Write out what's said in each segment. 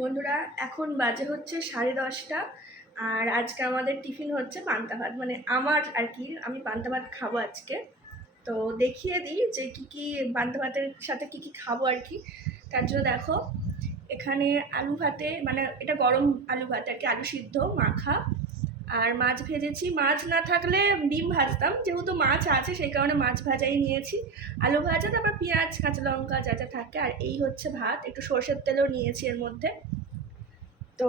বন্ধুরা, এখন বাজে হচ্ছে 10:30। আর আজকে আমাদের টিফিন হচ্ছে পান্তা ভাত, মানে আমার আর কি, আমি পান্তা ভাত খাবো আজকে। তো দেখিয়ে দিই যে কি কি পান্তা ভাতের সাথে কি কি খাবো আর কি। তার জন্য দেখো, এখানে আলু ভাতে, মানে এটা গরম আলু ভাত আর কি, আলু সিদ্ধ মাখা। আর মাছ ভেজেছি, মাছ না থাকলে ডিম ভাজতাম, যেহেতু মাছ আছে সেই কারণে মাছ ভাজাই নিয়েছি। আলু ভাজা, তারপর পেঁয়াজ কাঁচা লঙ্কা যা যা থাকে। আর এই হচ্ছে ভাত, একটু সর্ষের তেলও নিয়েছি এর মধ্যে। তো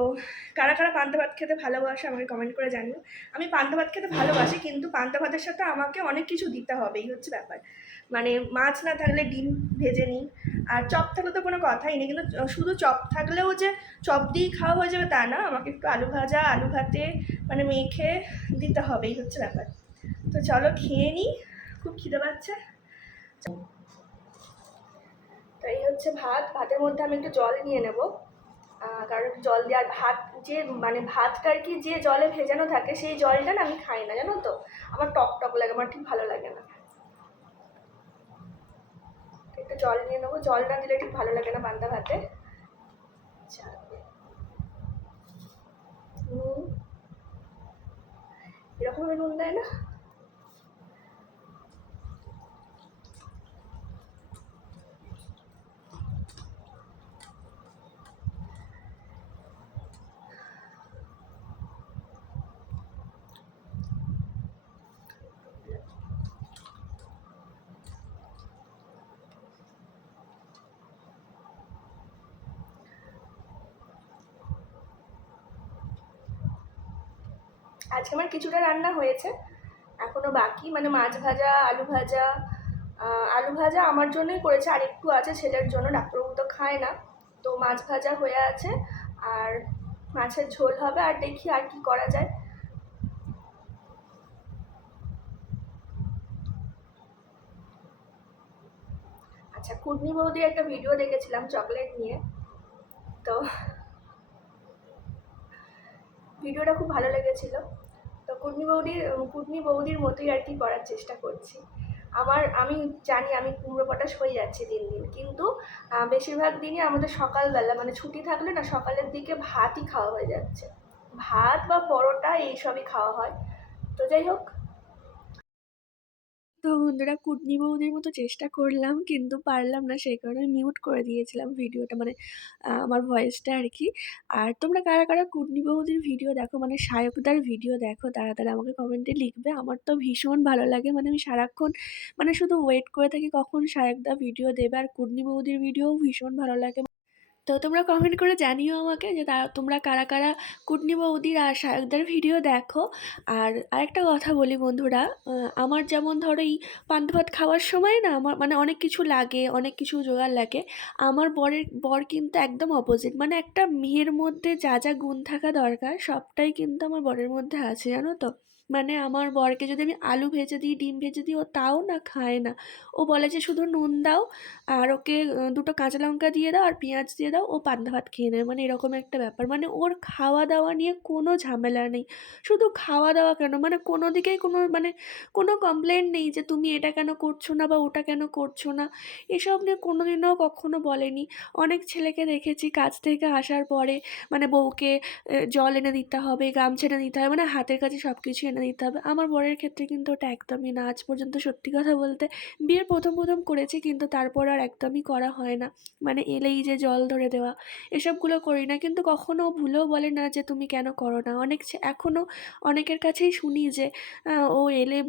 কারা কারা পান্তা ভাত খেতে ভালোবাসে আমাকে কমেন্ট করে জানিও। আমি পান্তা ভাত খেতে ভালোবাসি, কিন্তু পান্তা ভাতের সাথে আমাকে অনেক কিছু দিতে হবে, এই হচ্ছে ব্যাপার। মানে মাছ না থাকলে ডিম ভেজে নিই। আর চপ থাকলে তো কোনো কথাই নেই, কিন্তু শুধু চপ থাকলেও যে চপ দিয়েই খাওয়া হয়ে যাবে তা না, আমাকে একটু আলু ভাজা আলু ভাতে মানে মেখে দিতে হবে, এই হচ্ছে ব্যাপার। তো চলো খেয়ে নিই, খুব খিদে পাচ্ছে। তো এই হচ্ছে ভাত, ভাতের মধ্যে আমি একটু জল নিয়ে নেব, কারণ জল দেওয়ার ভাত, যে মানে ভাতটা আর কি যে জলে ভেজানো থাকে সেই জলটা না আমি খাই না, জানো তো। আমার টক টক লাগে, আমার ঠিক ভালো লাগে না। একটু জল নিয়ে নেবো, জল না দিলে ঠিক ভালো লাগে না পান্তা ভাতে। এরকম নুন দেয় না। আজকে আমার কিছুটা রান্না হয়েছে, এখনো বাকি, মানে মাছ ভাজা আলু ভাজা। আলু ভাজা আমার জন্যই করেছে, আর একটু আছে ছেলের জন্য, ডাক্তারবাবু তো খায় না। তো মাছ ভাজা হয়ে আছে, আর মাছের ঝোল হবে, আর দেখি আর কি করা যায়। আচ্ছা, কুটনি বৌদির একটা ভিডিও দেখেছিলাম চকলেট নিয়ে, তো ভিডিওটা খুব ভালো লেগেছিল। তো কুটনি বৌদির মতোই আর কি করার চেষ্টা করছি। আমি জানি আমি কুমড়ো পটাশ হয়ে যাচ্ছি দিন দিন, কিন্তু বেশিরভাগ দিনই আমাদের সকালবেলা, মানে ছুটি থাকলে না সকালের দিকে ভাতই খাওয়া হয়ে যাচ্ছে। ভাত বা পরোটা এইসবই খাওয়া হয়। তো যাই হোক, তো বন্ধুরা, কুটনি বৌদির মতো চেষ্টা করলাম কিন্তু পারলাম না, সেই কারণে মিউট করে দিয়েছিলাম ভিডিওটা, মানে আমার ভয়েসটা আর কি। আর তোমরা কারা কারা কুটনি বৌদির ভিডিও দেখো, মানে সায়কদার ভিডিও দেখো, তাড়াতাড়ি আমাকে কমেন্টে লিখবে। আমার তো ভীষণ ভালো লাগে, মানে আমি সারাক্ষণ মানে শুধু ওয়েট করে থাকি কখন সায়কদা ভিডিও দেবে। আর কুটনি বৌদির ভিডিওও ভীষণ ভালো লাগে। তো তোমরা কমেন্ট করে জানিও আমাকে যে তোমরা কারা কারা কুটনি বৌদির আর সায়কদার ভিডিও দেখো। আর আরেকটা কথা বলি বন্ধুরা, আমার যেমন ধরো এই পান্তা ভাত খাওয়ার সময় না আমার মানে অনেক কিছু লাগে, অনেক কিছু জোগাড় লাগে। আমার বর কিন্তু একদম অপোজিট, মানে একটা মেয়ের মধ্যে যা যা গুণ থাকা দরকার সবটাই কিন্তু আমার বরের মধ্যে আছে, জানো তো। মানে আমার বরকে যদি আমি আলু ভেজে দিই, ডিম ভেজে দিই, ও তাও না খায় না। ও বলে যে শুধু নুন দাও, আর ওকে দুটো কাঁচা লঙ্কা দিয়ে দাও আর পেঁয়াজ দিয়ে দাও, ও পান্তা ভাত খেয়ে নেয়। মানে এরকম একটা ব্যাপার, মানে ওর খাওয়া দাওয়া নিয়ে কোনো ঝামেলা নেই। শুধু খাওয়া দাওয়া কেন, মানে কোনো দিকেই কোনো মানে কোনো কমপ্লেন নেই যে তুমি এটা কেন করছো না বা ওটা কেন করছো না, এসব নিয়ে কোনোদিনও কখনো বলেনি। অনেক ছেলেকে দেখেছি কাজ থেকে আসার পরে মানে বউকে জল এনে দিতে হবে, গামছা এনে দিতে হবে, মানে হাতের কাছে সব কিছু এনে দিতে হবে। আমার বরের ক্ষেত্রে কিন্তু ওটা একদমই না, আজ পর্যন্ত সত্যি কথা বলতে বিয়ের প্রথম প্রথম করেছি, কিন্তু তারপর আর একদমই করা হয় না। মানে এলেই যে জল ধরে দেওয়া, এসবগুলো করি না। কিন্তু কখনো ভুলেও বলে না যে তুমি কেন করো না। এখনও অনেকের কাছেই শুনি যে ও এলে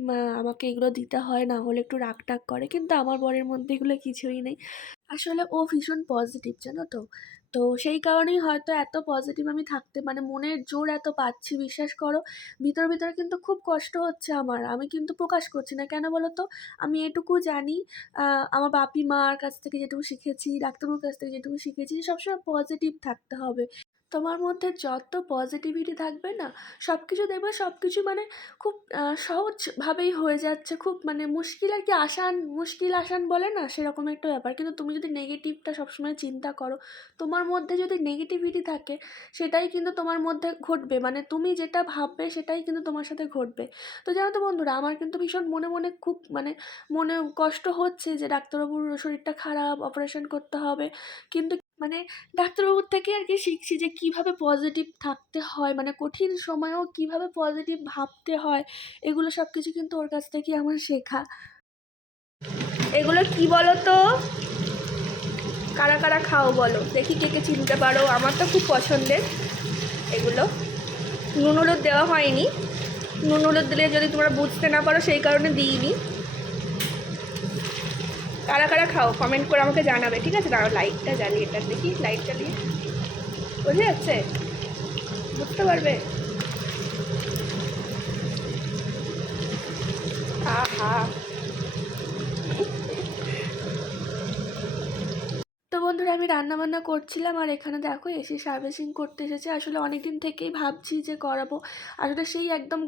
আমাকে এগুলো দিতে হয়, না হলে একটু রাগ টাগ করে, কিন্তু আমার বরের মধ্যে এগুলো কিছুই নেই। আসলে ও ভীষণ পজিটিভ, জানো তো। তো সেই কারণেই হয়তো এত পজিটিভ আমি থাকতে, মানে মনের জোর এত পাচ্ছি, বিশ্বাস করো। ভিতরে ভিতরে কিন্তু খুব কষ্ট হচ্ছে আমার, আমি কিন্তু প্রকাশ করছি না, কেন বলো তো। আমি এটুকু জানি, আমার বাপি মার কাছ থেকে যেটুকু শিখেছি, ডাক্তারবাবুর কাছ থেকে যেটুকু শিখেছি, যে সবসময় পজিটিভ থাকতে হবে। তোমার মধ্যে যত পজিটিভিটি থাকবে না, সব কিছু দেখবে, সব কিছু মানে খুব সহজভাবেই হয়ে যাচ্ছে। খুব মানে মুশকিল আর কি, আসান মুশকিল আসান বলে না, সেরকম একটা ব্যাপার। কিন্তু তুমি যদি নেগেটিভটা সবসময় চিন্তা করো, তোমার মধ্যে যদি নেগেটিভিটি থাকে, সেটাই কিন্তু তোমার মধ্যে ঘটবে, মানে তুমি যেটা ভাববে সেটাই কিন্তু তোমার সাথে ঘটবে। তো জানো তো বন্ধুরা, আমার কিন্তু ভীষণ মনে মনে খুব মানে মনে কষ্ট হচ্ছে যে ডাক্তারবাবুর শরীরটা খারাপ, অপারেশন করতে হবে। কিন্তু মানে ডাক্তারবাবুর থেকে আর কি শিখছি যে কীভাবে পজিটিভ থাকতে হয়, মানে কঠিন সময়েও কীভাবে পজিটিভ ভাবতে হয়, এগুলো সব কিছু কিন্তু ওর কাছ থেকে আমার শেখা। এগুলো কি বলো তো, কারা কারা খাও বলো দেখি, কে কে চিনতে পারো। আমার তো খুব পছন্দের এগুলো। নুন হলুদ দেওয়া হয়নি, নুন হলুদ দিলে যদি তোমরা বুঝতে না পারো সেই কারণে দিইনি। কারা কারা খাও কমেন্ট করে আমাকে জানাবে, ঠিক আছে? দাঁড়াও লাইটটা জ্বালিয়ে, এটা দেখি লাইট জ্বালিয়ে, বোঝা যাচ্ছে? বুঝতে পারবে? আহা, তো বন্ধুরা আমি রান্নাবান্না করছিলাম আর এখানে দেখো এসি সার্ভিসিং করতে এসেছে। আসলে অনেক দিন থেকেই ভাবছি যে করাবো, আসলে সেই একদম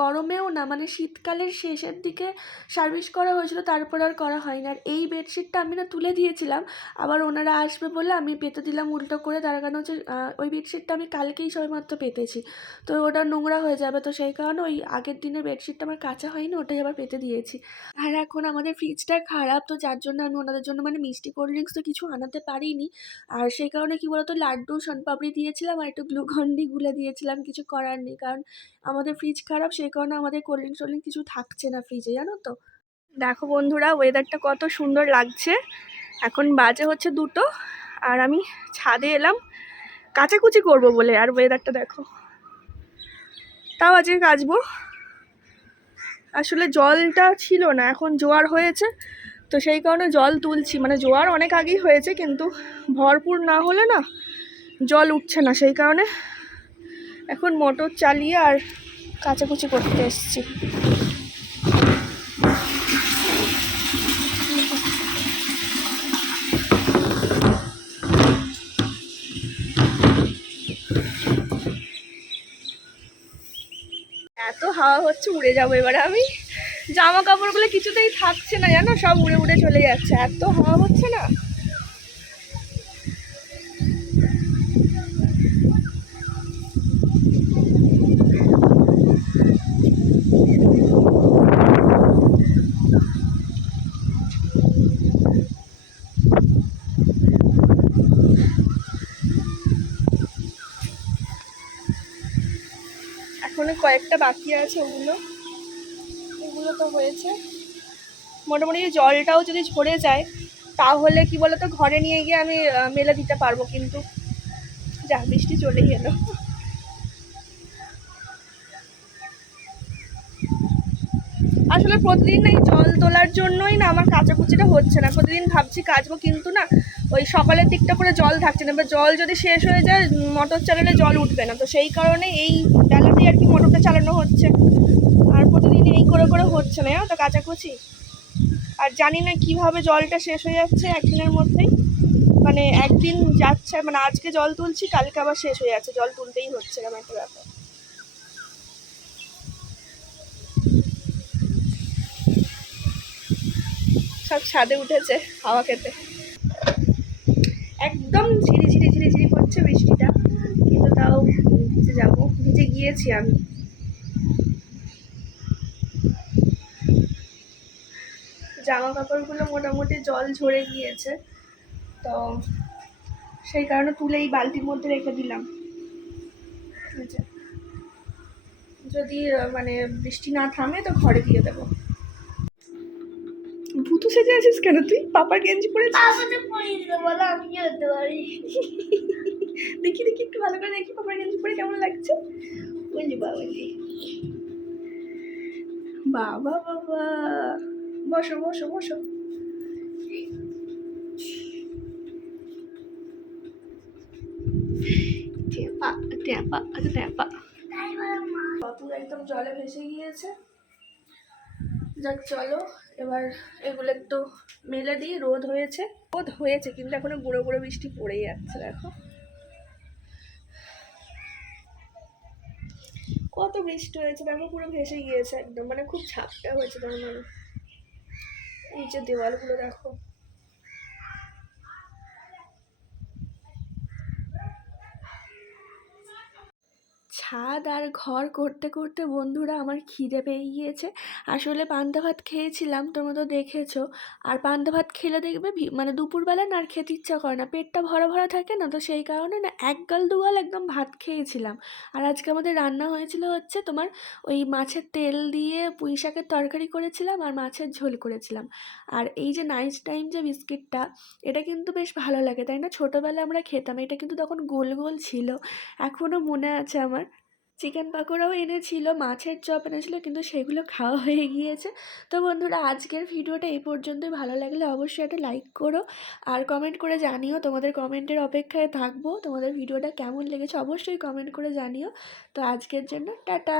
গরমেও না, মানে শীতকালের শেষের দিকে সার্ভিস করা হয়েছিল, তারপর আর করা হয়নি। আর এই বেডশিটটা আমি না তুলে দিয়েছিলাম, আবার ওনারা আসবে বলে আমি পেতে দিলাম উল্টো করে। তার কারণ হচ্ছে ওই বেডশিটটা আমি কালকেই সবেমাত্র পেতেছি, তো ওটা নোংরা হয়ে যাবে, তো সেই কারণে ওই আগের দিনের বেডশিটটা আমার কাঁচা হয়নি, ওটাই আবার পেতে দিয়েছি। আর এখন আমাদের ফ্রিজটা খারাপ, তো যার জন্য আমি ওনাদের জন্য মানে মিষ্টি কোল্ড ড্রিঙ্কস তো কিছু আনাতে পারিনি। আর সেই কারণে কী বলতো, লাড্ডু শনপাপড়ি দিয়েছিলাম আর একটু গ্লুকন-ডি গুলে দিয়েছিলাম, কিছু করার নেই, কারণ আমাদের ফ্রিজ খারাপ, সেই কারণে আমাদের কোল্ড ড্রিঙ্কস কিছু থাকছে না ফ্রিজে, জানো তো। দেখো বন্ধুরা ওয়েদারটা কত সুন্দর লাগছে। এখন বাজে হচ্ছে 2টো, আর আমি ছাদে এলাম কাচাকুচি করব বলে, আর ওয়েদারটা দেখো। তাও আজকে কাচবো, আসলে জলটা ছিল না, এখন জোয়ার হয়েছে, তো সেই কারণে জল তুলছি। মানে জোয়ার অনেক আগেই হয়েছে, কিন্তু ভরপুর না হলে না জল উঠছে না, সেই কারণে এখন মোটর চালিয়ে আর কাচাকুচি করতে এসছি। এত হাওয়া হচ্ছে, উড়ে যাবো এবারে আমি। জামা কাপড়গুলো কিছুতেই থাকছে না জানো, সব উড়ে উড়ে চলে যাচ্ছে, এত হাওয়া হচ্ছে না। এখনো কয়েকটা বাকি আছে, ওগুলো তো হয়েছে মোটামুটি। জলটাও যদি ঝরে যায় তাহলে কি বলতো ঘরে নিয়ে গিয়ে আমি মেলে দিতে পারবো, কিন্তু যা বৃষ্টি চলেই এলো। আসলে প্রতিদিন এই জল তোলার জন্যই না আমার কাচাকুচিটা হচ্ছে না। প্রতিদিন ভাবছি কাচবো, কিন্তু না ওই সকালের দিকটা করে জল থাকছে না, এবার জল যদি শেষ হয়ে যায় মোটর চালালে জল উঠবে না, তো সেই কারণে এই বেলাতেই আর কি মোটরটা চালানো হচ্ছে। আর প্রতিদিন এই করে করে হচ্ছে না তো কাচাকুচি। আর জানি না কিভাবে জলটা শেষ হয়ে যাচ্ছে একদিনের মধ্যেই, মানে একদিন যাচ্ছে, মানে আজকে জল তুলছি কালকে আবার শেষ হয়ে যাচ্ছে, জল তুলতেই হচ্ছে এরকম একটা ব্যাপার। সব ছাদে উঠেছে হাওয়া খেতে, একদম ঝিরি ঝিরি ঝিরি ঝিরি পড়ছে বৃষ্টিটা, কিন্তু তাও ভিজে যাবো, ভিজে গিয়েছি আমি। জামা কাপড়গুলো মোটামুটি জল ঝরে গিয়েছে, তো সেই কারণে তুলে এই বালতির মধ্যে রেখে দিলাম। যদি মানে বৃষ্টি না থামে তো ঘরে দিয়ে দেবো। ভূতু সেজে আছিস কেন তুই? পাপার গেঞ্জি পরেছিস? দেখি দেখি একটু ভালো করে দেখি পাপার গেঞ্জি পরে কেমন লাগছে। বাবা বাবা, বসো বসো বসো। একদম জলে ভেসে গিয়েছে। যাক চলো এবার এগুলো একটু মেলে দিই। রোদ হয়েছে কিন্তু এখনো গুঁড়ো গুঁড়ো বৃষ্টি পড়েই যাচ্ছে। দেখো কত বৃষ্টি হয়েছে, দেখো পুরো ভেসে গিয়েছে একদম, মানে খুব ঝাপটা হয়েছে। তোমার মানে এই যে দেওয়ালগুলো দেখো, ছাদ আর ঘর করতে, করতে বন্ধুরা আমার খিদে পেয়ে গিয়েছে। আসলে পান্তা ভাত খেয়েছিলাম, তোমরা তো দেখেছো। আর পান্তা ভাত খেলে দেখবে মানে দুপুরবেলা না আর খেতে ইচ্ছা করে না। পেটটা ভরা, ভরা থাকে না? তো সেই কারণে না ১ গাল ২ গাল একদম ভাত খেয়েছিলাম। আর আজকে আমাদের রান্না হয়েছিল হচ্ছে তোমার ওই মাছের তেল দিয়ে পুঁই শাকের তরকারি করেছিলাম আর মাছের ঝোল করেছিলাম। আর এই যে নাইট টাইম যে বিস্কিটটা, এটা কিন্তু বেশ ভালো লাগে, তাই না? ছোটোবেলায় আমরা খেতাম। এটা কিন্তু তখন গোল, গোল ছিল। এখনও মনে আছে আমার। চিকেন পাকোড়াও এনেছিল, মাছের চপ এনেছিল কিন্তু সেগুলো খাওয়া হয়ে গিয়েছে। তো বন্ধুরা আজকের ভিডিওটা এই পর্যন্তই। ভালো লাগলে অবশ্যই একটা লাইক করো আর কমেন্ট করে জানিও। তোমাদের কমেন্টের অপেক্ষায় থাকবো। তোমাদের ভিডিওটা কেমন লেগেছে অবশ্যই কমেন্ট করে জানিও। তো আজকের জন্য টাটা।